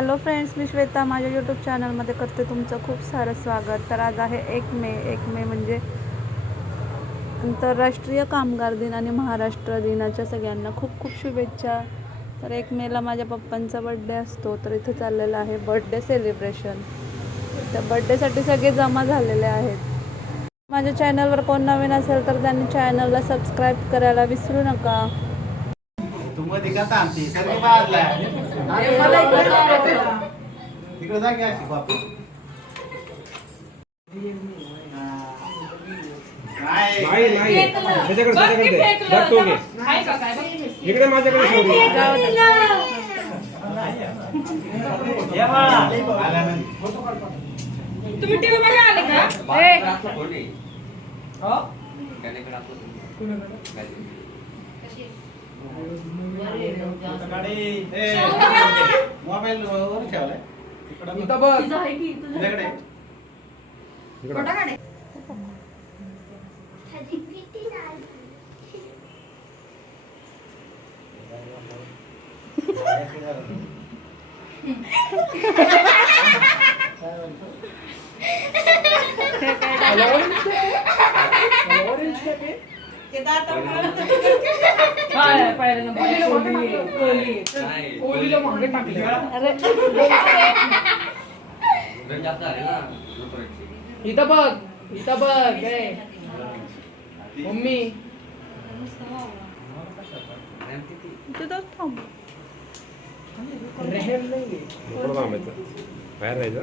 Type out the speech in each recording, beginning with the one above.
Hello friends, मी श्वेता माझ्या YouTube चॅनलमध्ये करते तुमचं खूप सारं स्वागत. तर आज आहे 1 मे म्हणजे आंतरराष्ट्रीय कामगार दिन आणि महाराष्ट्र दिनाच्या सगळ्यांना खूप खूप शुभेच्छा. तर 1 मेला माझ्या पप्पांचा बड्डे असतो, तर इथे चाललेलं आहे बड्डे सेलिब्रेशन. त्या बड्डेसाठी सगळे जमा झालेले आहेत. माझ्या चॅनलवर कोण नवीन असेल तर त्यांनी चॅनलला सबस्क्राईब करायला विसरू नका. तुम्ही का थांबते सगळे बाजला तिकडे जा की बापू नाही त्याच्याकडे इकडे माझ्याकडे तुम्ही टीव्ही बघा आले का? मोबाईल वर ठेवलाय इथं बघ मम्मी बाहेर राहायचं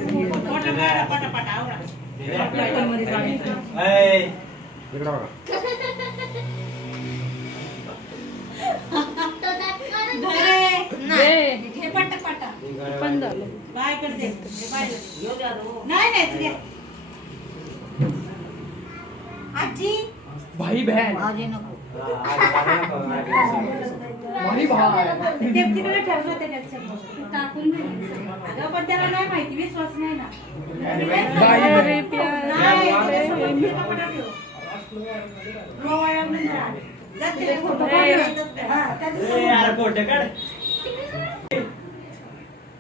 पण झालं भाई बहन भाई भाई पण त्याला नाही माहिती, विश्वास नाही ना. अरे प्यारे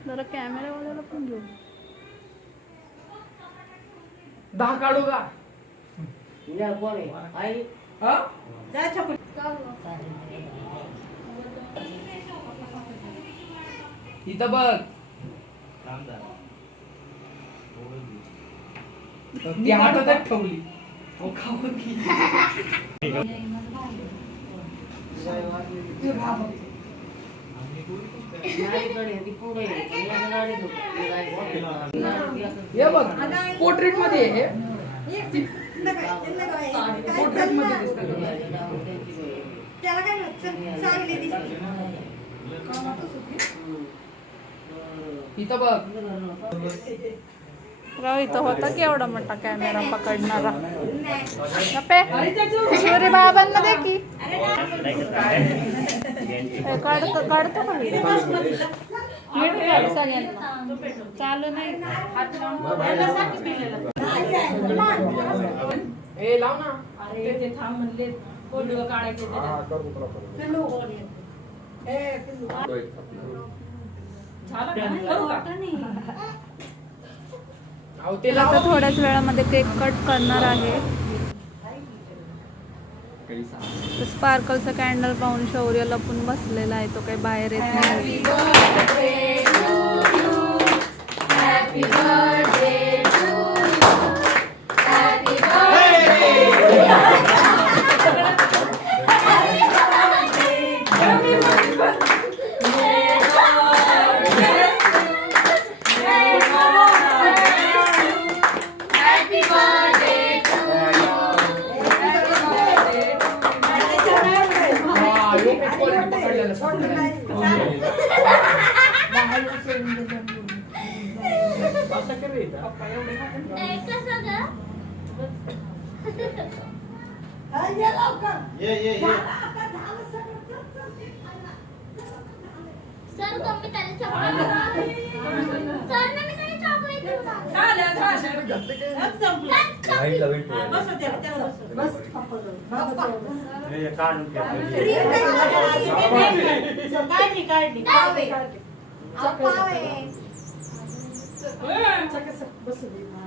जरा कॅमेरावाल्याला पण घेऊ. 10 काढू का? इथं बघ ती हातात ठेवली हे बघ पोर्ट्रेट मध्ये हे पोर्ट्रेट मध्ये त्याला काय इथं बघ राव, इथं होता की एवढा मोठा कॅमेरा पकडणारा. शिवरी बाबांना दे की काढतो का सगळ्यांना चालू नाही. ए लाव ना. अरे ते थांब म्हणले फोटो काढायचे आता थोड्याच वेळामध्ये केक कट करणार आहे. स्पार्कलचा कॅन्डल पाहून शौर्य लपून बसलेला आहे, तो काही बाहेर येत नाही. सर तुम्ही त्याला चॉकलेट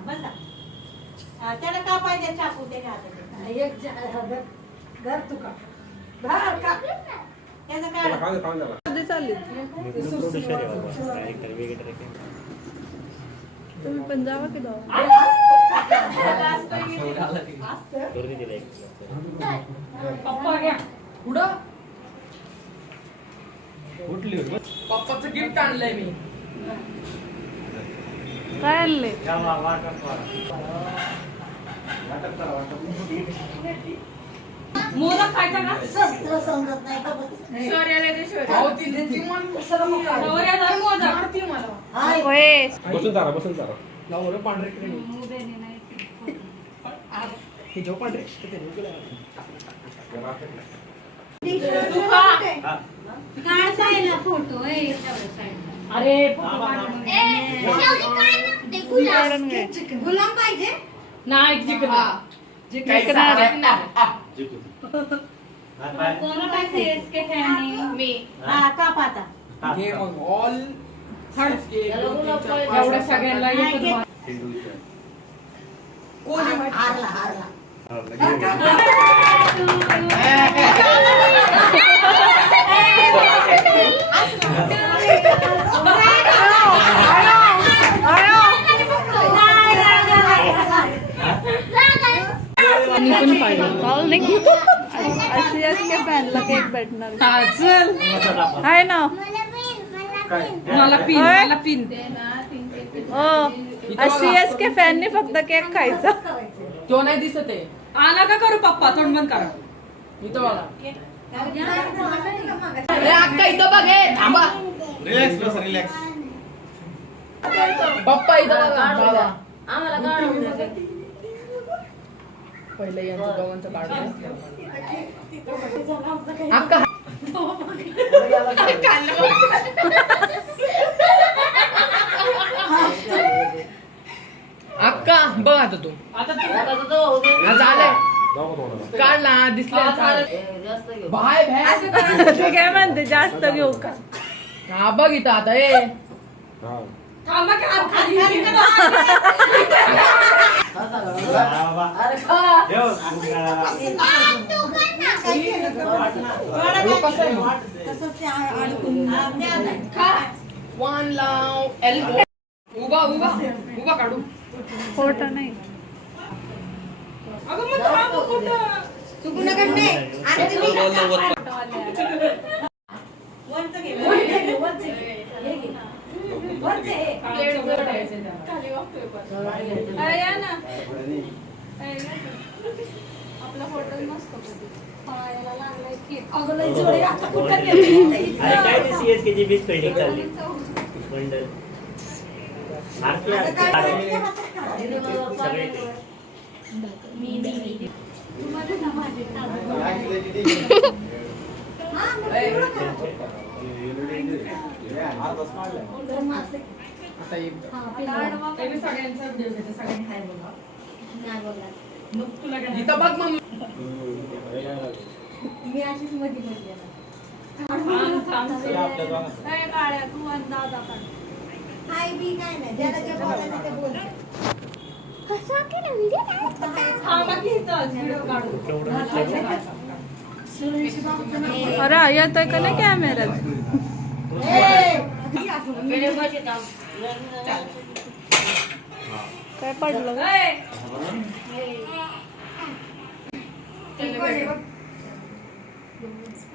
बसा. त्याला का पाहिजे चाकू त्याच्या हातात त्याचं काढ. खाऊ दे, खाऊ दे. कधी चालली तुम्ही पण जावा की जावा पप्पा घ्या पुढं कुठली होती? पप्पाचं गिफ्ट आणलंय मी काय आणले मोदक खायचा का शस्त्र समजत नाही का बस. शौर्याधर मोदक हाय. होय बसून चारा, बसून चारा. तू खा. काढताय ना फोटो अरे काढून घे गुलाम पाहिजे. नाही जिंकला जिंकणार आहे. कोण पाहिजे एसके फॅन मी हा का पाता एवढ्या सगळ्यांना एकच बात. हारला हारला. मी पण पाहिजे कॉल नाही अशी असते फॅनला केक भेटणार चल आहे ना मला पिन होय? मला पिन हो अशी एस के फॅनने फक्त केक खायचा तो नाही दिसत आहे आला का करू पप्पा तोंड बंद करा इथं बघा अरे अक्का इथं बघ हे थांबा रिलॅक्स बस रिलॅक्स. पप्पा इथं बघा आम्हाला पहिले यांचं गव्हांचं काढलं अक्का अक्का बघ आता तू हा, झालंय जाऊ का थोडं? काढला दिसले बाय ते काय म्हणते जास्त घेऊ का हा बघ इथं आता ए हा. वन लाव एल्बो उभा उभा उभा काढू खोट नाही अगं मग थांब कुठं चुकूनकडे आणि तुम्ही वरचं घे, वरचं घे, वरचं घे. हे घे. वरचं हे. अरे या ना आपला फोटो मस्त पायाला लागलाय केक. अगं लय जोडे आता कुठं गेली? काय ते सीएसकेची बीच पेंटिंग चालली बंडल आरती आता काय आरती करायचं? हातात काढ. सगळे ते. तुम्हाला ना भाजी टाकू. हा, मग ए. एवढं करा. तर मासे. आता एक हा, पिल्लं. सगळ्यांचा देव घेते सगळ्यांनी हाय बोला नाही बोलणार. मग तुला काय इथं बघ मग मी अशीच मध्ये मध्ये येणार. काळ्या तू आणि दादा काढ हाय बी काय नाही ज्याला जे बोलायचं ते बोलते. अरे येत आहे का नाही कॅमेऱ्यात काय पडलं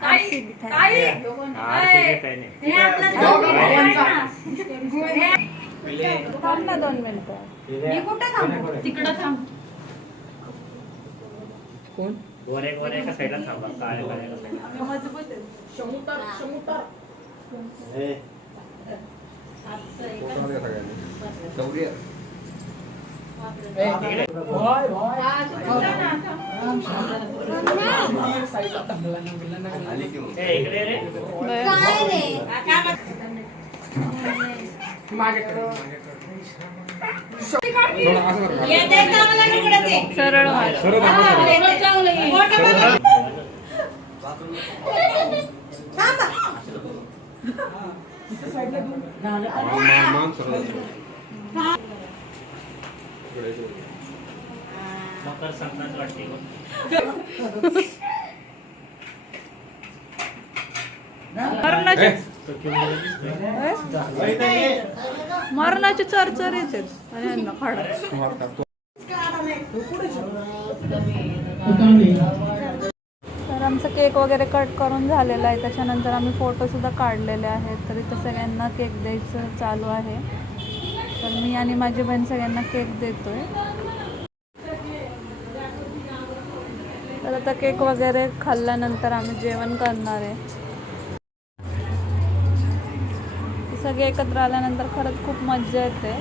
आरती फॅन आहे. हे आपलं थांब ना 2 मिनिटं मी कुठे थांबू? तिकडं थांब कोण गोरे गोरे एका साईडला थांबा काळ्या काळ्या एका साईडला. मजबूत आहे शमुतर शमुतर ए, फोटोमध्ये सगळ्यांनी. गौरी आहे. ए, इकडे रे काय रे? माझ्याकडे थोडं असं करा. येते चांगलं निवडत आहे. सरळ व्हायला सरळ थांबा, सरळ. मोठं बघ. थांबा. मान, मान, मान, सरळ. मकर संक्रांत वाटते बघ. मरणाची तो केवढा दिसतोय. मरणाची चरचर येते आणि यांना खाडा. तर आमचा केक वगैरे कट करून झालेला आहे. त्याच्यानंतर आम्ही फोटोसुद्धा काढलेले आहेत. तर इथं सगळ्यांना केक द्यायचं चालू आहे. तर मी आणि माझी बहीण सगळ्यांना केक देतोय. तर आता केक वगैरे खाल्ल्यानंतर आम्ही जेवण करणार आहे. सगळे एकत्र आल्यानंतर खरंच खूप मज्जा येते.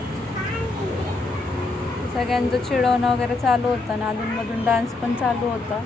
सगळ्यांचं चिडवणं वगैरे चालू होतं ना, अधूनमधून डान्स पण चालू होता.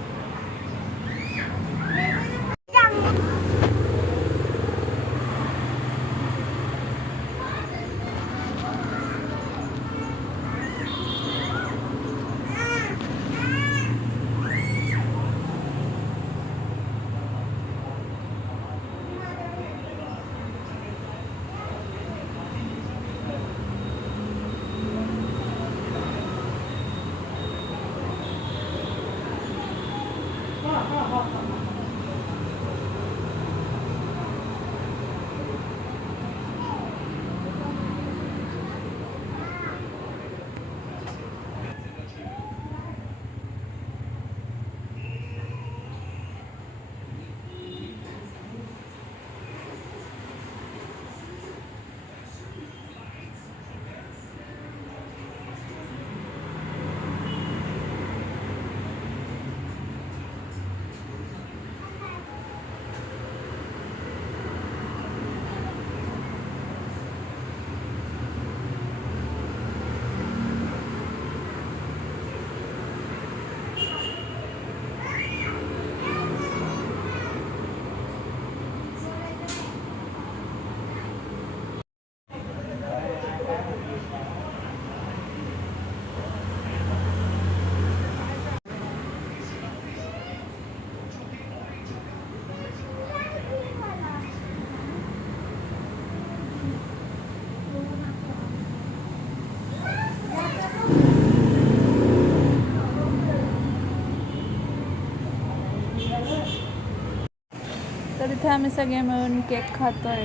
तर इथे आम्ही सगळे मिळून केक खातोय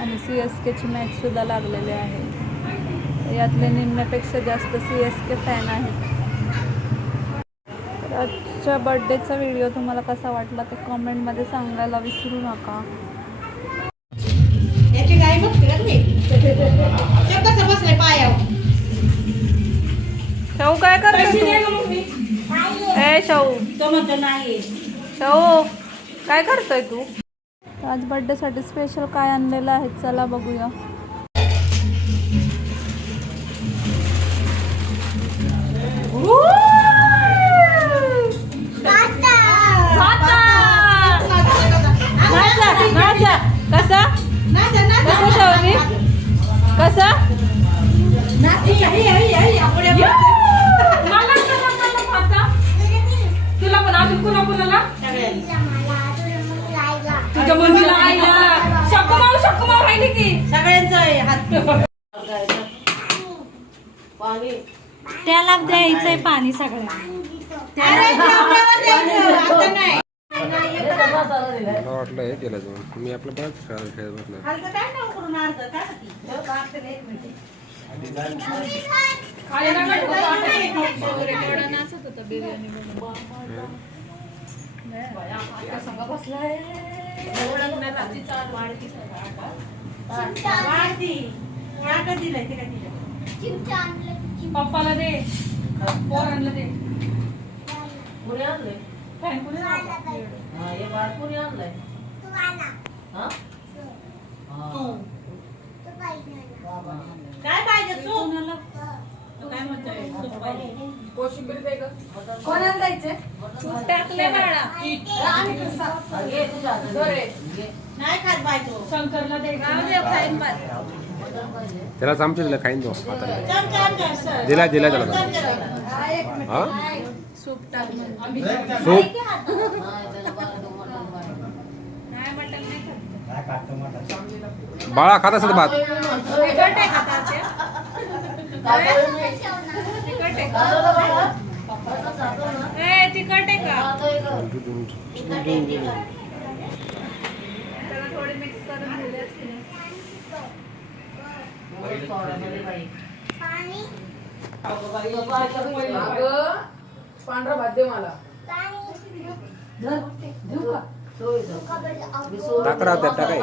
आणि CSKची मॅचसुद्धा लागलेली आहे. यातले निम्म्यापेक्षा जास्त CSK फॅन आहेत. तर आजच्या बर्थडेचा व्हिडिओ तुम्हाला कसा वाटला ते कमेंटमध्ये सांगायला विसरू नका. याची गाय बघते का तुम्ही? ते कसं बसलंय पायावर? शाहू काय करतो तू? ए शाहू, तो म्हणतो नाही. शाहू काय करतोय तू? आज बर्थडेसाठी स्पेशल काय आणलेलं आहे चला बघूया. कसा कसा शाहू कसा तुला पण अजून कुणा कुणाला तुझ्या मम्मीला आईला शक्कमाव राहिली की सगळ्यांचं हात त्याला द्यायचंय पाणी सगळ्यांना. मला वाटलं हे केलं जाऊन मी आपलं बरंच खेळत बसलो. काय नाव करून अर्ध काय एक मिनिट खाली पप्पाला दे पोरांना दे. फॅन कुणी काय पाहिजे तू काय म्हणतोय कोशिंबीर दे ग. कोणाला द्यायचंय? टाकले बाळा. नाही खात बाय तू शंकरला दे त्याला चमचे दिला खाईन तो हाताने चमचा दिला त्याला हा सूप टाक आम्ही सूप नाही मटण नाही खात. काय खातो मटण? बाळा खात असत भात तिखट आहे का? त्याला थोडी मिक्स करून दिली असते. पांढरा भात दे मला. टाकरा टाकाय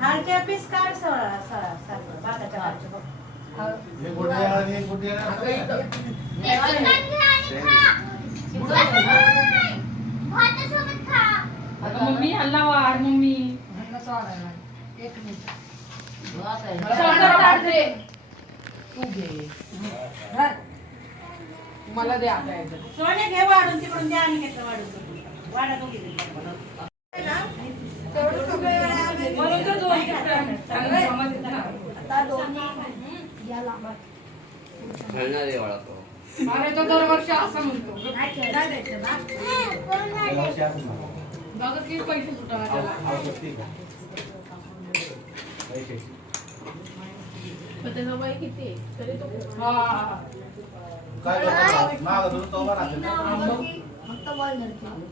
खालच्या पीस काढ सरळ सरळ सरळ भाताच्या खालच्या बघ. हे गुडघ्या आणि गुडघ्या अगं मम्मी हल्ला वाढ मम्मी. मला दे आता एकदा. सोने घे वाढून तिकडून द्या आणि घेतलं वाढून वाढा दोघी जणी. म्हणून तर दोन चांगलं समज येतं ना. अरे तो दरवर्षी असं म्हणतो बघा किती पैसे सुटावे त्याला. पण त्याचं वय किती आहे? तरी तो हा काय करतो माग तुला तो बरा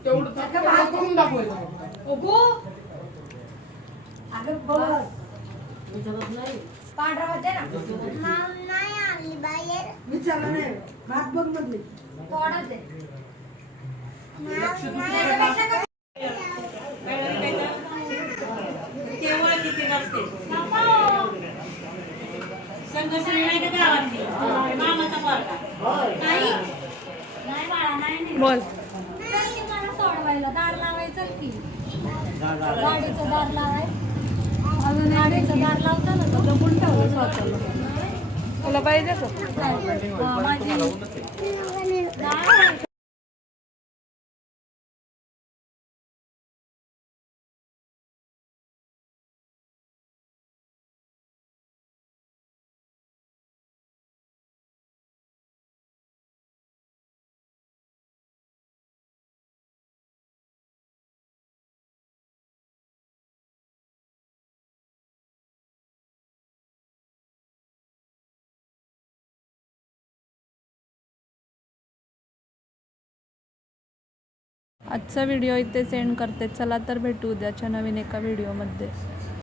तेवढं करून दाखवायचं. ओगो पांढरा होते ना थोडाच आहे. केवळ किती नसते संघर्षणी नाही का गावातली मामाचा पोरगा. नाही नाही बाळा नाही बोल. नाही मला सोडवायला दार लावायचं की गाडीचं दार लावाय अजून गाडीचं दार लावता ना तो जपून ठेवलं स्वतःला. तुला पाहिजे का? माझी आजचा व्हिडिओ इथे सेंड करते. चला तर भेटू उद्याच्या नवीन एका व्हिडिओमध्ये.